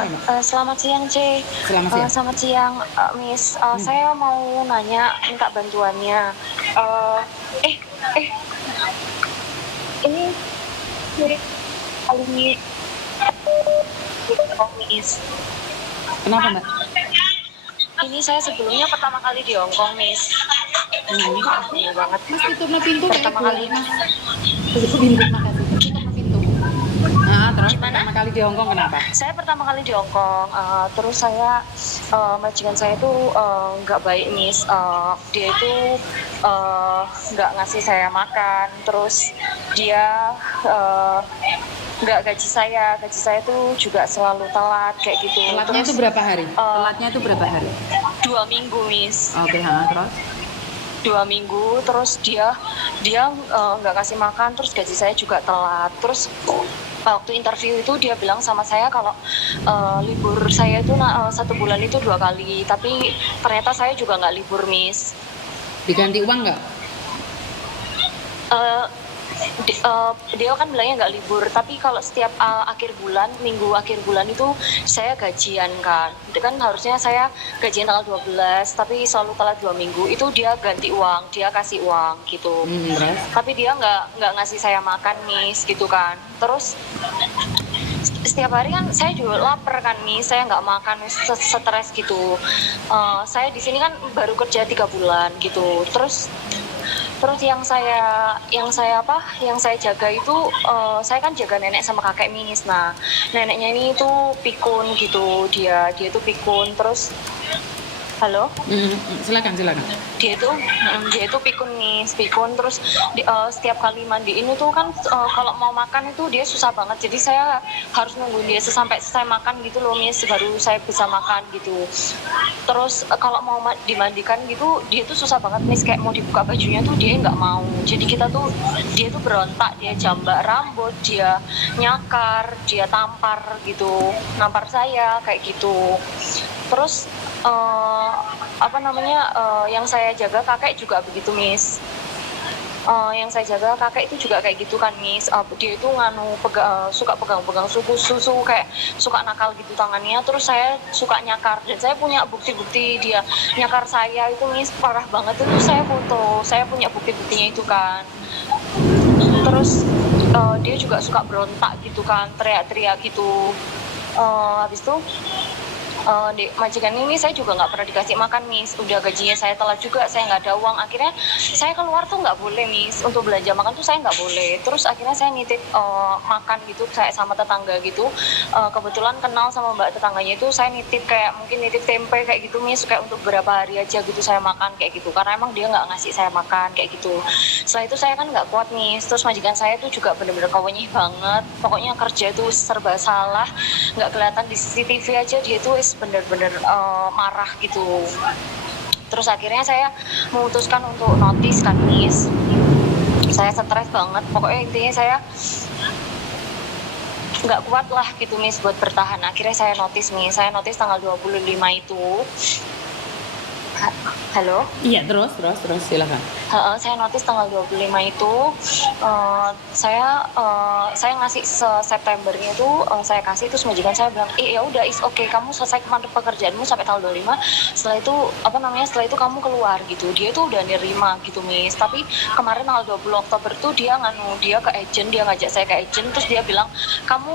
Silakan, Mbak. Selamat siang, C. Selamat siang. Selamat siang, Miss. Hmm. Saya mau nanya, minta bantuannya. Eh, eh, eh, ini mirip alumni Miss. Kenapa, Mbak? Ini saya sebelumnya pertama kali di Hong Kong, Miss. Ini banget. Mas, tutup pintu Pertama kali. Mas. Tutup pintu, makasih. Tutup pintu. Nah, terus Gimana? pertama kali di Hong Kong kenapa? Saya pertama kali di Hong Kong, terus saya majikan saya itu nggak baik, Miss. Dia itu nggak ngasih saya makan, terus dia nggak gaji saya tuh juga selalu telat kayak gitu. Telatnya Terus itu berapa hari? Telatnya itu berapa hari? 2 minggu, Miss. Oke, terus? 2 minggu, terus dia nggak kasih makan, terus gaji saya juga telat. Terus waktu interview itu dia bilang sama saya kalau libur saya itu 1 bulan itu 2 kali, tapi ternyata saya juga nggak libur, Miss. Diganti uang nggak? Dia kan bilangnya nggak libur, tapi kalau setiap akhir bulan, minggu akhir bulan itu saya gajian kan. Itu kan harusnya saya gajian tanggal 12, tapi selalu telat 2 minggu. Itu dia ganti uang, dia kasih uang gitu. Terus? Tapi dia nggak ngasih saya makan, Miss, gitu kan. Terus setiap hari kan saya juga lapar kan, Miss, saya nggak makan, stres gitu. Saya di sini kan baru kerja 3 bulan gitu. Terus yang saya jaga itu, saya kan jaga nenek sama kakek, Miss. Nah, neneknya ini tuh pikun gitu, dia tuh pikun. Terus halo, Silakan. dia itu pikun, Miss, pikun. Terus setiap kali mandiin itu kan kalau mau makan itu dia susah banget, jadi saya harus nunggu dia sampai selesai makan gitu loh, Miss, baru saya bisa makan gitu. Terus kalau mau dimandikan gitu dia tuh susah banget, Miss, kayak mau dibuka bajunya tuh dia nggak mau. Jadi dia tuh berontak, dia jambak rambut, dia nyakar, dia tampar gitu, nampar saya kayak gitu. Terus yang saya jaga kakek juga begitu, Miss. Yang saya jaga kakek itu juga kayak gitu kan, Miss. Dia itu suka pegang-pegang susu, kayak suka nakal gitu tangannya. Terus saya suka nyakar, dan saya punya bukti-bukti dia nyakar saya itu, Miss, parah banget. Itu saya foto, saya punya bukti-buktinya itu kan. Terus dia juga suka berontak gitu kan, teriak-teriak gitu. Habis itu di majikan ini saya juga nggak pernah dikasih makan, Miss. Udah gajinya saya telat juga, saya nggak ada uang. Akhirnya saya keluar tuh nggak boleh, Miss, untuk belanja makan tuh saya nggak boleh. Terus akhirnya saya nitip makan gitu, saya sama tetangga gitu. Kebetulan kenal sama mbak tetangganya itu, saya nitip kayak mungkin nitip tempe kayak gitu, Miss, kayak untuk beberapa hari aja gitu saya makan kayak gitu, karena emang dia nggak ngasih saya makan kayak gitu. Setelah itu saya kan nggak kuat, Miss. Terus majikan saya tuh juga bener-bener kawenyih banget, pokoknya kerja tuh serba salah, nggak kelihatan di CCTV aja dia tuh bener-bener marah gitu. Terus akhirnya saya memutuskan untuk notice kan, Miss. Saya stres banget, pokoknya intinya saya nggak kuat lah gitu, Miss, buat bertahan. Akhirnya saya notice, Miss. Saya notice tanggal 25 itu. Halo? Iya, terus silakan. Saya notice tanggal 25 itu saya ngasih Septembernya itu, saya kasih. Terus majikan saya bilang, ya udah, is okay, kamu selesai pekerjaanmu sampai tanggal 25. Setelah itu kamu keluar gitu. Dia tuh udah nerima gitu, Miss. Tapi kemarin tanggal 20 Oktober tuh dia ke agent, dia ngajak saya ke agent. Terus dia bilang, kamu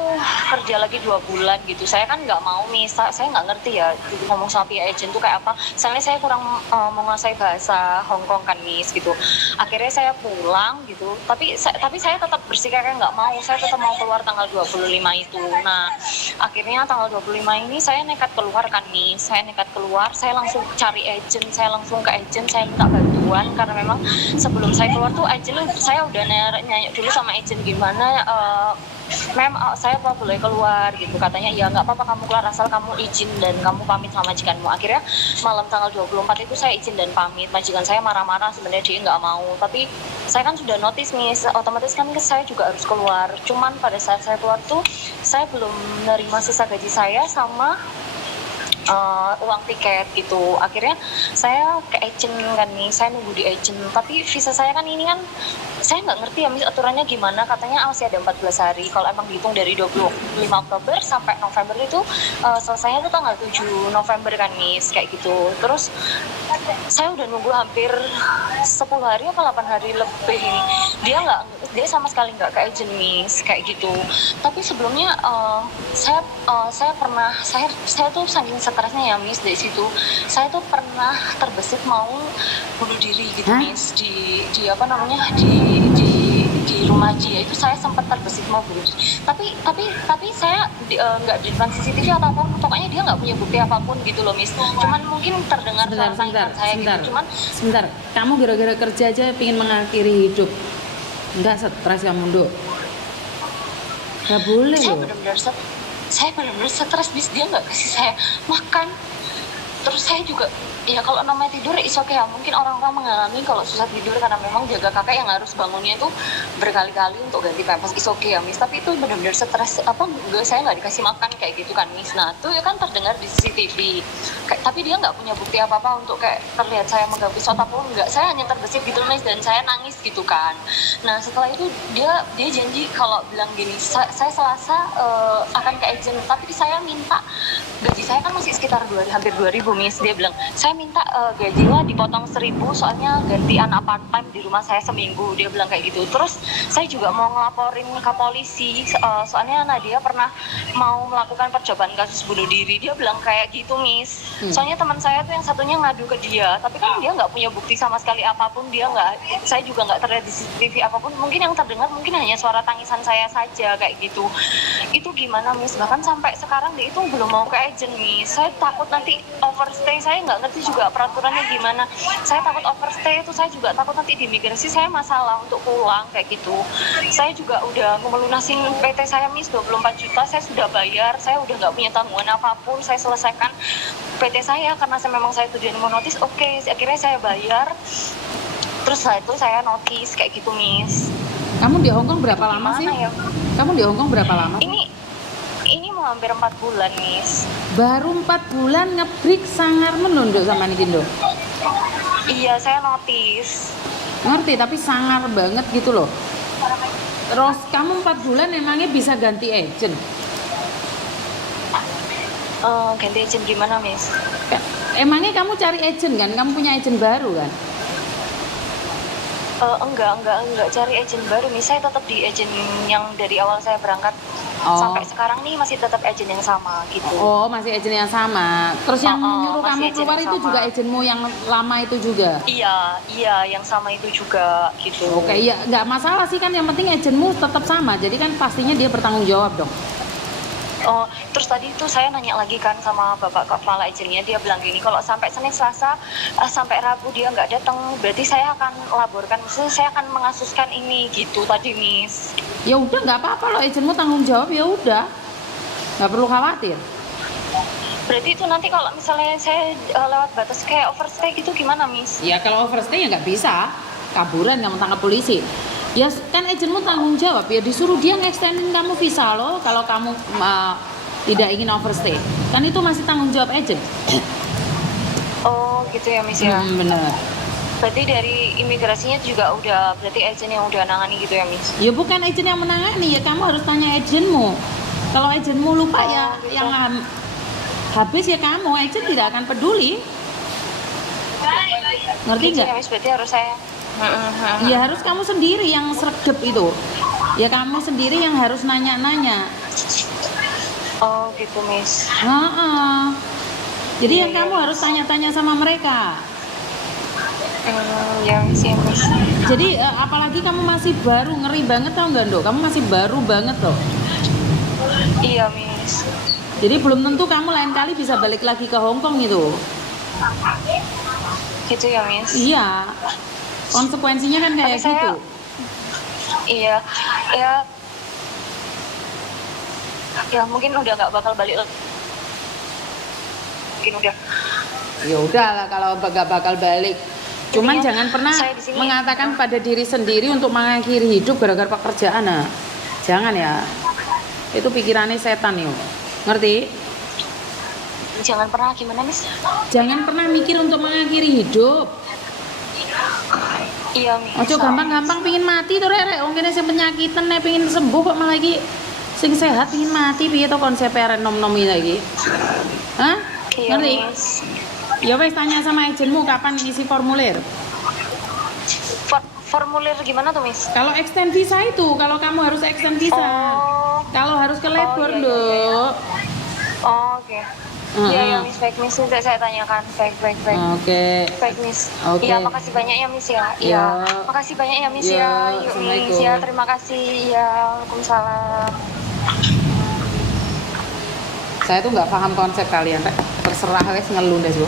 kerja lagi 2 bulan gitu. Saya kan nggak mau, Miss. Saya nggak ngerti ya ngomong sama pihak agent tuh kayak apa. Soalnya saya kurang menguasai bahasa Hong Kong kan, Miss, gitu. Akhirnya saya pulang gitu, tapi saya tetap bersikeras nggak mau, saya tetap mau keluar tanggal 25 itu. Nah, akhirnya tanggal 25 ini saya nekat keluar kan, Miss. Saya nekat keluar, saya langsung cari agent, saya langsung ke agent, saya minta bantuan, karena memang sebelum saya keluar tuh agent, saya udah nanya dulu sama agent, gimana ma'am, saya boleh keluar gitu. Katanya ya nggak apa-apa, kamu keluar asal kamu izin dan kamu pamit sama majikanmu. Akhirnya malam tanggal 24 itu saya izin dan pamit. Majikan saya marah-marah, sebenarnya dia nggak mau, tapi saya kan sudah notice, Miss, otomatis kan saya juga harus keluar. Cuman pada saat saya keluar tuh saya belum menerima sisa gaji saya sama uang tiket gitu. Akhirnya saya ke agent kan nih, saya nunggu di agent, tapi visa saya kan ini kan saya nggak ngerti ya Miss aturannya gimana, katanya masih ada 14 hari kalau emang dihitung dari 25 Oktober sampai November itu selesainya itu tanggal 7 November kan Miss, kayak gitu. Terus saya udah nunggu hampir 10 hari apa 8 hari lebih ini, dia sama sekali nggak ke agent Miss, kayak gitu. Tapi sebelumnya saya tuh saking stresnya ya Miss, dari situ saya tuh pernah terbesit mau bunuh diri gitu Miss, di apa namanya, di rumah dia itu saya sempat terbesit mau bunuh diri. Tapi saya nggak di depan CCTV atau apa, pokoknya dia nggak punya bukti apapun gitu loh Miss. Cuman mungkin terdengar Sebentar, saya gitu. Cuman sebentar. Kamu gara-gara kerja aja pengen mengakhiri hidup. Enggak stres kamu, Nduk. Gak boleh loh. Saya benar-benar stres Miss, dia nggak kasih saya makan. Terus saya juga, ya kalau namanya tidur is okay ya, mungkin orang-orang mengalami kalau susah tidur karena memang jaga kakak yang harus bangunnya itu berkali-kali untuk ganti pampers, is okay ya Miss. Tapi itu benar-benar stres, saya nggak dikasih makan kayak gitu kan Miss. Nah itu ya kan terdengar di CCTV, tapi dia nggak punya bukti apa-apa untuk kayak terlihat saya mengganggu sesuatu pun nggak. Saya hanya terbesit gitu Miss, dan saya nangis gitu kan. Nah setelah itu dia janji kalau bilang gini, saya Selasa akan ke agent, tapi saya minta gaji saya kan masih sekitar hampir 2.000 Miss. Dia bilang saya minta gajinya dipotong 1.000 soalnya gantian part time di rumah saya seminggu, dia bilang kayak gitu. Terus saya juga mau ngelaporin ke polisi soalnya Nadia pernah mau melakukan percobaan kasus bunuh diri, dia bilang kayak gitu Miss. Soalnya teman saya tuh yang satunya ngadu ke dia, tapi kan dia nggak punya bukti sama sekali apapun, saya juga nggak terlihat di CCTV apapun, mungkin yang terdengar mungkin hanya suara tangisan saya saja kayak gitu. Itu gimana Miss, bahkan sampai sekarang dia itu belum mau ke agent Miss. Saya takut nanti overstay, saya nggak ngerti juga peraturannya gimana. Saya takut overstay itu, saya juga takut nanti di imigrasi saya masalah untuk pulang kayak gitu. Saya juga udah melunasin PT saya Miss, 24 juta saya sudah bayar, saya udah nggak punya tanggungan apapun, saya selesaikan PT saya karena memang saya tujuan mau notis, oke, akhirnya saya bayar. Terus setelah itu saya notis kayak gitu Miss. Kamu di Hongkong berapa lama sih? Ya? Kamu di Hongkong berapa lama? Ini mau hampir 4 bulan Miss. Baru 4 bulan ngebreak sangar menunduk sama Nikindo. Iya, saya notis. Ngerti, tapi sangar banget gitu loh. Terus kamu 4 bulan emangnya bisa ganti agent? Ganti agent gimana Miss? Emangnya kamu cari agent kan? Kamu punya agent baru kan? Enggak cari agent baru Miss. Saya tetap di agent yang dari awal saya berangkat sampai sekarang nih, masih tetap agent yang sama gitu. Oh, masih agent yang sama. Terus yang nyuruh kamu keluar itu juga agentmu yang lama itu juga? Iya, yang sama itu juga gitu. Oke, ya nggak masalah sih kan, yang penting agentmu tetap sama. Jadi kan pastinya dia bertanggung jawab dong. Terus tadi itu saya nanya lagi kan sama bapak kepala agennya, dia bilang gini, kalau sampai Senin Selasa sampai Rabu dia nggak datang, berarti saya akan laporkan, maksudnya saya akan mengasuskan ini gitu tadi Miss. Ya udah, nggak apa-apa loh, agentmu tanggung jawab, ya udah, nggak perlu khawatir. Berarti itu nanti kalau misalnya saya lewat batas kayak overstay gitu gimana Miss? Ya kalau overstay ya nggak bisa, kaburan kamu tangkap polisi. Ya kan agentmu tanggung jawab, ya disuruh dia nge-extendin kamu visa loh kalau kamu tidak ingin overstay. Kan itu masih tanggung jawab agent. Oh gitu ya Miss ya. Bener. Berarti dari imigrasinya juga udah, berarti agent yang udah nangani gitu ya Miss? Ya bukan agent yang menangani, ya kamu harus tanya agentmu. Kalau agentmu lupa gitu. Yang habis ya kamu, agent tidak akan peduli. Ngerti nggak? Ya Miss, berarti harus saya. Ya harus kamu sendiri yang sregep itu. Ya kamu sendiri yang harus nanya-nanya. Oh gitu Miss. Jadi yang kamu harus tanya-tanya sama mereka. Ya Miss. Jadi apalagi kamu masih baru, ngeri banget tau nggak Dok? Kamu masih baru banget loh. Iya Miss. Jadi belum tentu kamu lain kali bisa balik lagi ke Hongkong gitu. Gitu ya Miss. Iya. Konsekuensinya kan kayak gitu. Iya. Ya mungkin udah nggak bakal balik lagi. Mungkin udah. Ya udah lah kalau nggak bakal balik. Cuman jangan pernah mengatakan pada diri sendiri untuk mengakhiri hidup gara-gara pekerjaan. Nah. Jangan ya. Itu pikirannya setan yuk. Ngerti? jangan pernah gimana Miss? Jangan pernah mikir untuk mengakhiri hidup. Iya Miss. Ojo gampang-gampang pingin mati tuh rek. Wong kene sing penyakitan nek pingin sembuh kok malah iki sing sehat pingin mati piye to konsep arek nom-nom iki? Hah? Iya Ngerti? Miss. Ya wes tanya sama agenmu kapan ngisi formulir. Formulir gimana tuh Miss? Kalau extend visa itu, kalau kamu harus extend visa. Oh. Kalau harus ke labor, iya, iya, Dok. Oh, oke. Iya ya Miss, baik Miss, nanti saya tanyakan. Baik. Oke. Baik Miss. Oke. Iya, makasih banyak ya Miss ya. Iya. Iya. Makasih banyak ya Miss Iya, ya. Yuk Miss Assalamualaikum. ya, terima kasih. Ya, Waalaikumsalam. Saya tuh nggak paham konsep kalian, Rek. Terserah wes ngeluh deh,